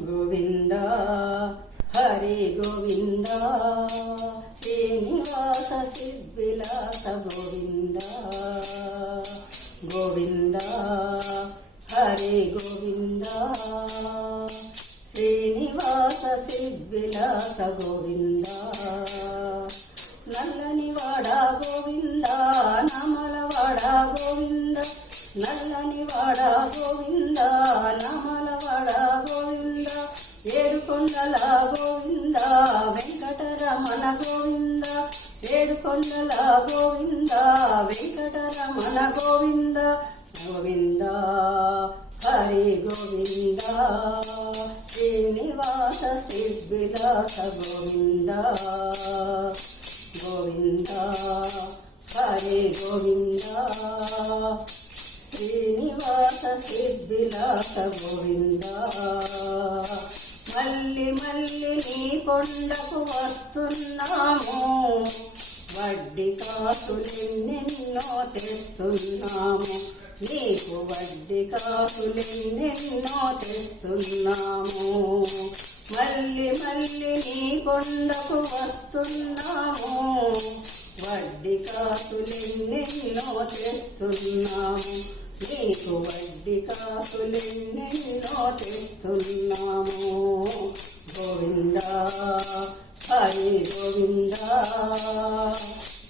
గోవింద హరి గోవింద శ్రీనివాస సిద్విలాస గోవింద గోవింద హరి గోవింద శ్రీనివాస సిద్విలాస గోవింద నల్లని వాడా గోవింద నమలవాడా గోవింద నల్లని వాడా గోవింద నమలవాడా గోవింద ఏడుకొండల గోవింద వెంకటరమణ గోవింద ఏడుకొండల గోవింద వెంకటరమణ గోవింద గోవింద హరి గోవింద శ్రీనివాస సిద్విలాస గోవింద గోవింద హరి గోవింద శ్రీనివాస సిద్విలాస గోవింద మల్లి మల్లి నీ కొండకు వస్తున్నాము వడ్డీ కాసులెన్నెన్నో తెస్తున్నాము నీకు వడ్డీ కాసులెన్నెన్నో తెస్తున్నాము మల్లి మల్లి నీ కొండకు వస్తున్నాము వడ్డీ కాసులెన్నెన్నో తెస్తున్నాము నీకు వడ్డీ కాసులెన్నెన్నో తెస్తున్నాము గోవింద హరి గోవింద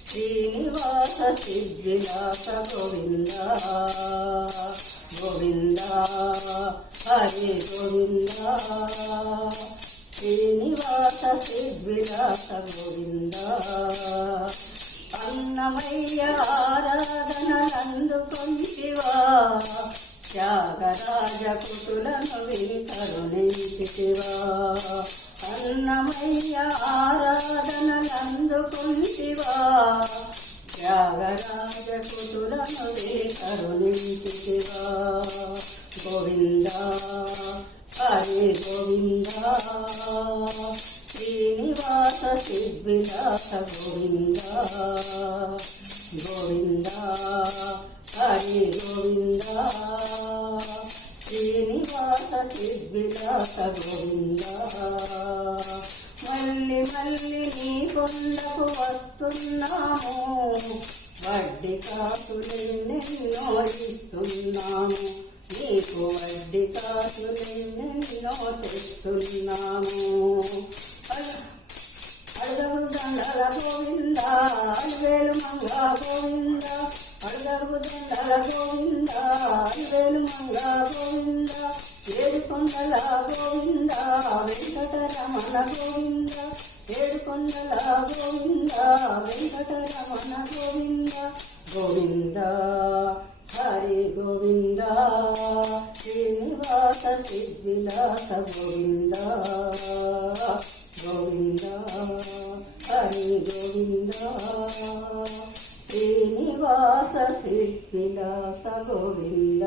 శ్రీనివాస సిద్విలాస గోవింద గోవింద హరి గోవింద శ్రీనివాస సిద్విలాస గోవింద అన్నమయ్య ఆరాధనలందుకొంటివా త్యాగరాజ కుటులను వికరుణించితివా అన్నమయ్య ఆరాధనలందుకొంటివా త్యాగరాజ కుటులను వికరుణించితివా గోవింద హరి గోవింద శ్రీనివాస సిద్విలాస గోవింద గోవింద హరి గోవింద శ్రీనివాస సిద్విలాస గోవింద మల్లి మల్లి నీ కొండకు వస్తున్నాము వడ్డీ కాసులెన్నెన్నో ఇస్తున్నాము నీకు వడ్డీ కాసులెన్నెన్నో తెస్తున్నాము అడగరు దండల గోవింద అలివేలు మంగ గోవింద అడగరు దండల గోవింద అలివేలు మంగ గోవింద ఏడుకొండల గోవింద వెంకటరమణ గోవింద ఏడుకొండల గోవింద వెంకటరమణ గోవింద గోవింద హరి గోవింద శ్రీనివాస సిద్విలాస గోవింద గోవింద హరి గోవింద శ్రీనివాస సిద్విలాస గోవింద